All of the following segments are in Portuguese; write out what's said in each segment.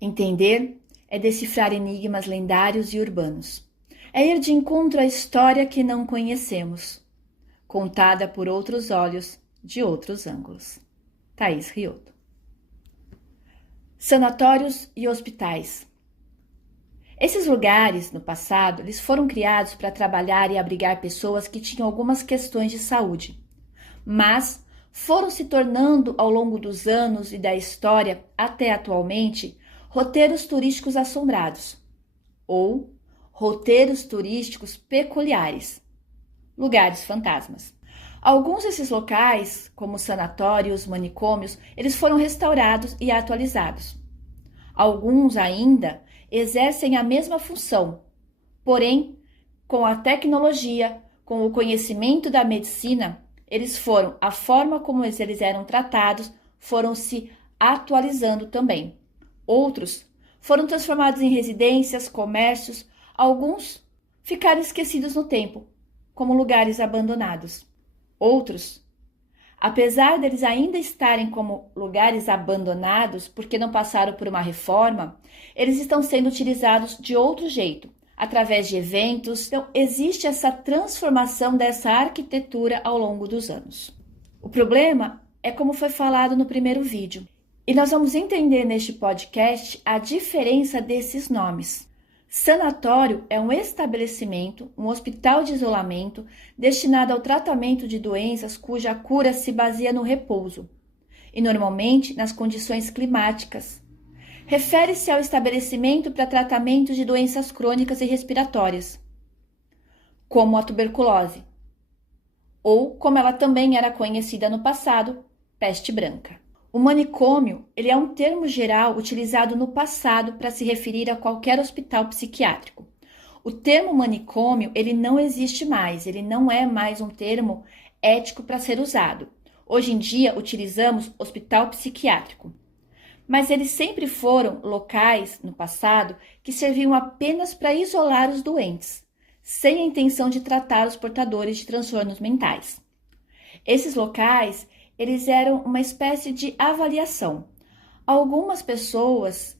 Entender é decifrar enigmas lendários e urbanos. É ir de encontro à história que não conhecemos, contada por outros olhos, de outros ângulos. Thaís Rioto. Sanatórios e hospitais. Esses lugares, no passado, eles foram criados para trabalhar e abrigar pessoas que tinham algumas questões de saúde, mas foram se tornando, ao longo dos anos e da história até atualmente, roteiros turísticos assombrados, ou roteiros turísticos peculiares, lugares fantasmas. Alguns desses locais, como sanatórios, manicômios, eles foram restaurados e atualizados. Alguns ainda exercem a mesma função, porém, com a tecnologia, com o conhecimento da medicina, a forma como eles eram tratados, foram se atualizando também. Outros foram transformados em residências, comércios, alguns ficaram esquecidos no tempo, como lugares abandonados. Outros, apesar deles ainda estarem como lugares abandonados porque não passaram por uma reforma, eles estão sendo utilizados de outro jeito, através de eventos. Então, existe essa transformação dessa arquitetura ao longo dos anos. O problema é como foi falado no primeiro vídeo. E nós vamos entender neste podcast a diferença desses nomes. Sanatório é um estabelecimento, um hospital de isolamento destinado ao tratamento de doenças cuja cura se baseia no repouso e normalmente nas condições climáticas. Refere-se ao estabelecimento para tratamento de doenças crônicas e respiratórias, como a tuberculose, ou como ela também era conhecida no passado, peste branca. O manicômio, ele é um termo geral utilizado no passado para se referir a qualquer hospital psiquiátrico. O termo manicômio, ele não existe mais, ele não é mais um termo ético para ser usado. Hoje em dia, utilizamos hospital psiquiátrico. Mas eles sempre foram locais, no passado, que serviam apenas para isolar os doentes, sem a intenção de tratar os portadores de transtornos mentais. Esses locais, eles eram uma espécie de avaliação. Algumas pessoas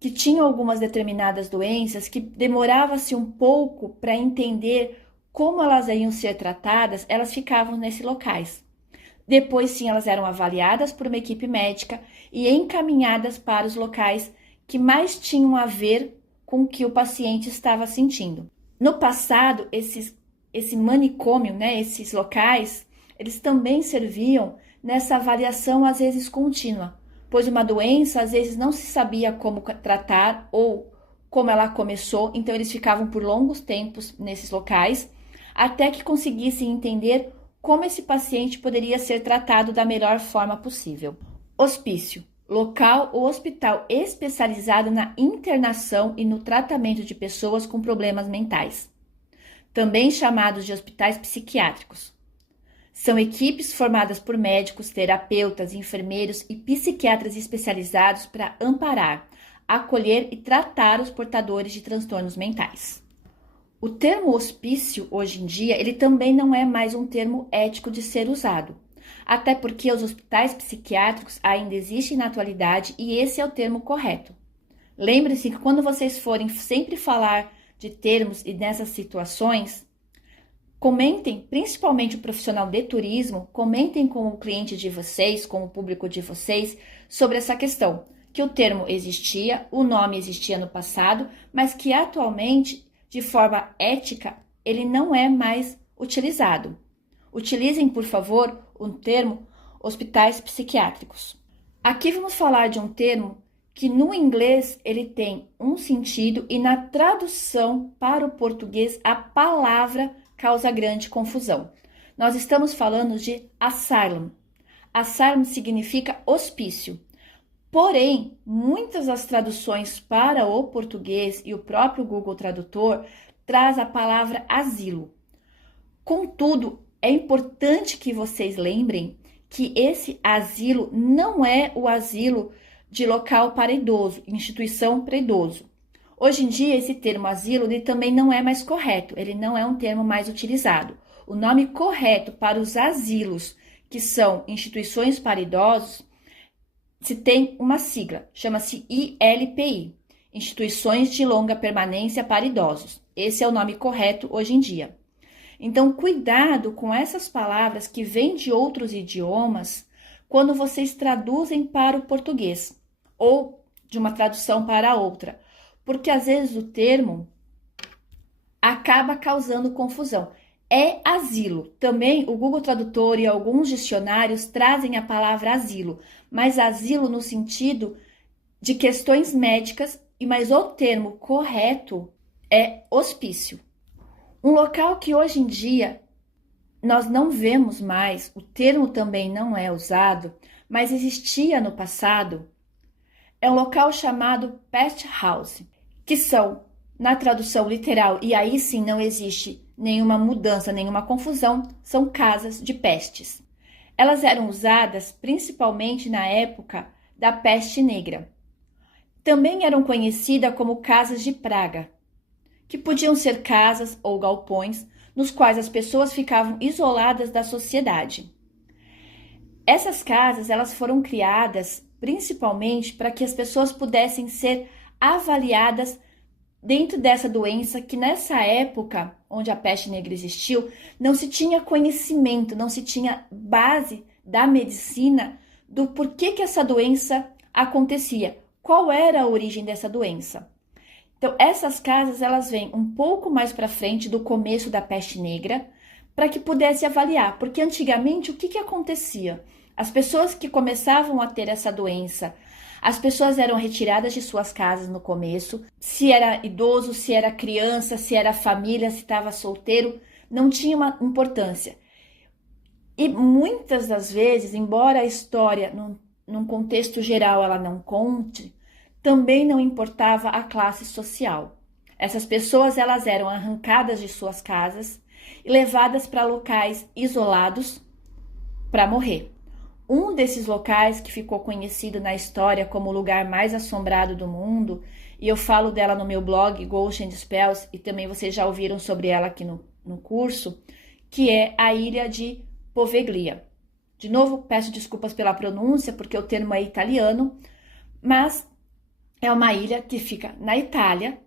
que tinham algumas determinadas doenças, que demorava-se um pouco para entender como elas iam ser tratadas, elas ficavam nesses locais. Depois, sim, elas eram avaliadas por uma equipe médica e encaminhadas para os locais que mais tinham a ver com o que o paciente estava sentindo. No passado, esse manicômio, esses locais, eles também serviam nessa avaliação, às vezes contínua, pois uma doença, às vezes, não se sabia como tratar ou como ela começou, então eles ficavam por longos tempos nesses locais, até que conseguissem entender como esse paciente poderia ser tratado da melhor forma possível. Hospício, local ou hospital especializado na internação e no tratamento de pessoas com problemas mentais, também chamados de hospitais psiquiátricos. São equipes formadas por médicos, terapeutas, enfermeiros e psiquiatras especializados para amparar, acolher e tratar os portadores de transtornos mentais. O termo hospício, hoje em dia, ele também não é mais um termo ético de ser usado, até porque os hospitais psiquiátricos ainda existem na atualidade e esse é o termo correto. Lembre-se que quando vocês forem sempre falar de termos e nessas situações, comentem, principalmente o profissional de turismo, comentem com o cliente de vocês, com o público de vocês, sobre essa questão, que o termo existia, o nome existia no passado, mas que atualmente, de forma ética, ele não é mais utilizado. Utilizem, por favor, o termo hospitais psiquiátricos. Aqui vamos falar de um termo que no inglês ele tem um sentido e na tradução para o português a palavra causa grande confusão. Nós estamos falando de asylum. Asylum significa hospício. Porém, muitas das traduções para o português e o próprio Google Tradutor traz a palavra asilo. Contudo, é importante que vocês lembrem que esse asilo não é o asilo de local para idoso, instituição para idoso. Hoje em dia, esse termo asilo ele também não é mais correto, ele não é um termo mais utilizado. O nome correto para os asilos, que são instituições para idosos, se tem uma sigla, chama-se ILPI, Instituições de Longa Permanência para Idosos. Esse é o nome correto hoje em dia. Então, cuidado com essas palavras que vêm de outros idiomas quando vocês traduzem para o português ou de uma tradução para outra, porque às vezes o termo acaba causando confusão. É asilo. Também o Google Tradutor e alguns dicionários trazem a palavra asilo, mas asilo no sentido de questões médicas, mas o termo correto é hospício. Um local que hoje em dia nós não vemos mais, o termo também não é usado, mas existia no passado, é um local chamado pest house, que são, na tradução literal, e aí sim não existe nenhuma mudança, nenhuma confusão, são casas de pestes. Elas eram usadas principalmente na época da peste negra. Também eram conhecidas como casas de praga, que podiam ser casas ou galpões nos quais as pessoas ficavam isoladas da sociedade. Essas casas elas foram criadas principalmente para que as pessoas pudessem ser avaliadas dentro dessa doença que nessa época, onde a peste negra existiu, não se tinha conhecimento, não se tinha base da medicina do porquê que essa doença acontecia, qual era a origem dessa doença. Então, essas casas, elas vêm um pouco mais para frente do começo da peste negra, para que pudesse avaliar, porque antigamente o que acontecia? As pessoas que começavam a ter essa doença, as pessoas eram retiradas de suas casas no começo, se era idoso, se era criança, se era família, se estava solteiro, não tinha uma importância. E muitas das vezes, embora a história, num contexto geral, ela não conte, também não importava a classe social. Essas pessoas elas eram arrancadas de suas casas e levadas para locais isolados para morrer. Um desses locais que ficou conhecido na história como o lugar mais assombrado do mundo, e eu falo dela no meu blog Ghosts and Spells, e também vocês já ouviram sobre ela aqui no curso, que é a ilha de Poveglia. De novo, peço desculpas pela pronúncia, porque o termo é italiano, mas é uma ilha que fica na Itália,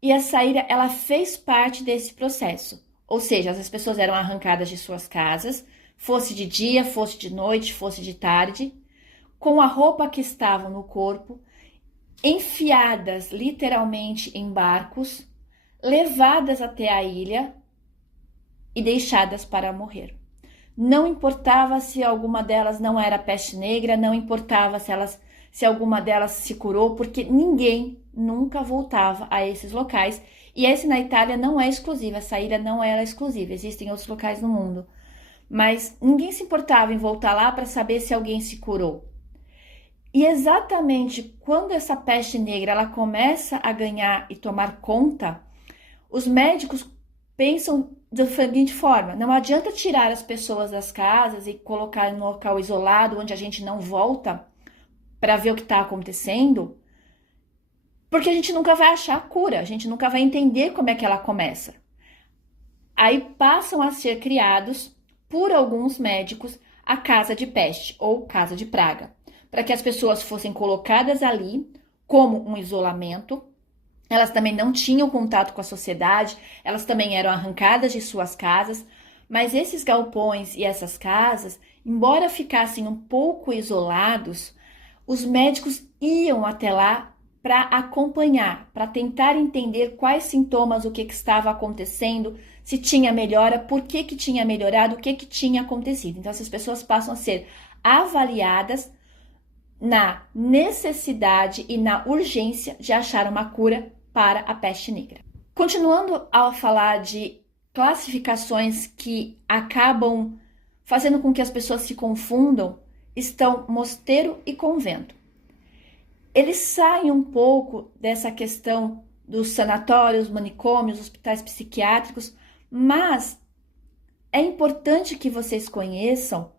e essa ilha ela fez parte desse processo. Ou seja, as pessoas eram arrancadas de suas casas, fosse de dia, fosse de noite, fosse de tarde, com a roupa que estavam no corpo, enfiadas literalmente em barcos, levadas até a ilha e deixadas para morrer. Não importava se alguma delas não era peste negra, não importava se alguma delas se curou, porque ninguém nunca voltava a esses locais. E esse na Itália não é exclusivo, essa ilha não era exclusiva, existem outros locais no mundo. Mas ninguém se importava em voltar lá para saber se alguém se curou. E exatamente quando essa peste negra ela começa a ganhar e tomar conta, os médicos pensam da seguinte forma: não adianta tirar as pessoas das casas e colocar em um local isolado onde a gente não volta para ver o que está acontecendo, porque a gente nunca vai achar a cura, a gente nunca vai entender como é que ela começa. Aí passam a ser criados por alguns médicos a casa de peste ou casa de praga, para que as pessoas fossem colocadas ali como um isolamento. Elas também não tinham contato com a sociedade, elas também eram arrancadas de suas casas, mas esses galpões e essas casas, embora ficassem um pouco isolados, os médicos iam até lá para acompanhar, para tentar entender quais sintomas, o que estava acontecendo, se tinha melhora, por que tinha melhorado, o que tinha acontecido. Então, essas pessoas passam a ser avaliadas na necessidade e na urgência de achar uma cura para a peste negra. Continuando a falar de classificações que acabam fazendo com que as pessoas se confundam, estão mosteiro e convento. Eles saem um pouco dessa questão dos sanatórios, manicômios, hospitais psiquiátricos, mas é importante que vocês conheçam,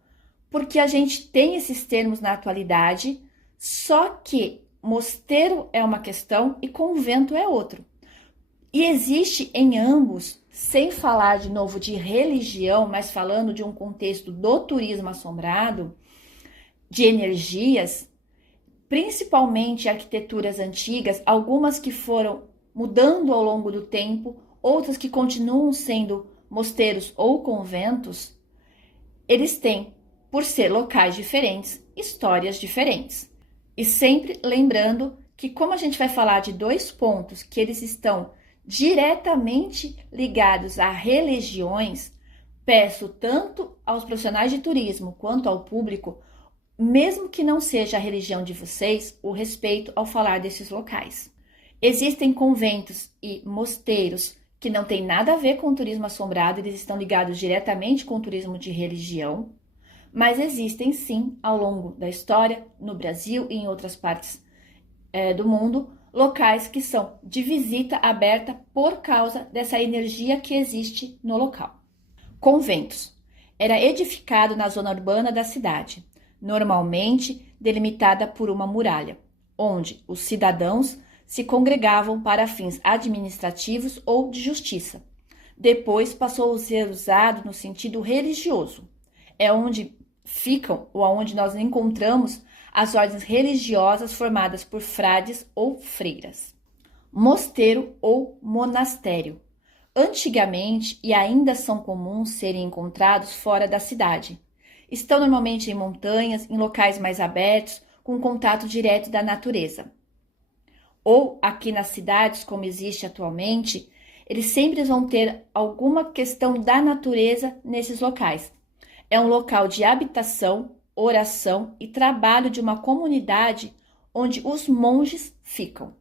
porque a gente tem esses termos na atualidade, só que mosteiro é uma questão e convento é outro. E existe em ambos, sem falar de novo de religião, mas falando de um contexto do turismo assombrado, de energias, principalmente arquiteturas antigas, algumas que foram mudando ao longo do tempo, outras que continuam sendo mosteiros ou conventos, eles têm, por ser locais diferentes, histórias diferentes. E sempre lembrando que, como a gente vai falar de dois pontos que eles estão diretamente ligados a religiões, peço tanto aos profissionais de turismo quanto ao público, mesmo que não seja a religião de vocês, o respeito ao falar desses locais. Existem conventos e mosteiros que não têm nada a ver com o turismo assombrado, eles estão ligados diretamente com o turismo de religião, mas existem sim, ao longo da história, no Brasil e em outras partes do mundo, locais que são de visita aberta por causa dessa energia que existe no local. Conventos. Era edificado na zona urbana da cidade, normalmente delimitada por uma muralha, onde os cidadãos se congregavam para fins administrativos ou de justiça. Depois passou a ser usado no sentido religioso. É onde ficam ou onde nós encontramos as ordens religiosas formadas por frades ou freiras. Mosteiro ou monastério. Antigamente, e ainda são comuns serem encontrados fora da cidade. Estão normalmente em montanhas, em locais mais abertos, com contato direto da natureza. Ou aqui nas cidades, como existe atualmente, eles sempre vão ter alguma questão da natureza nesses locais. É um local de habitação, oração e trabalho de uma comunidade onde os monges ficam.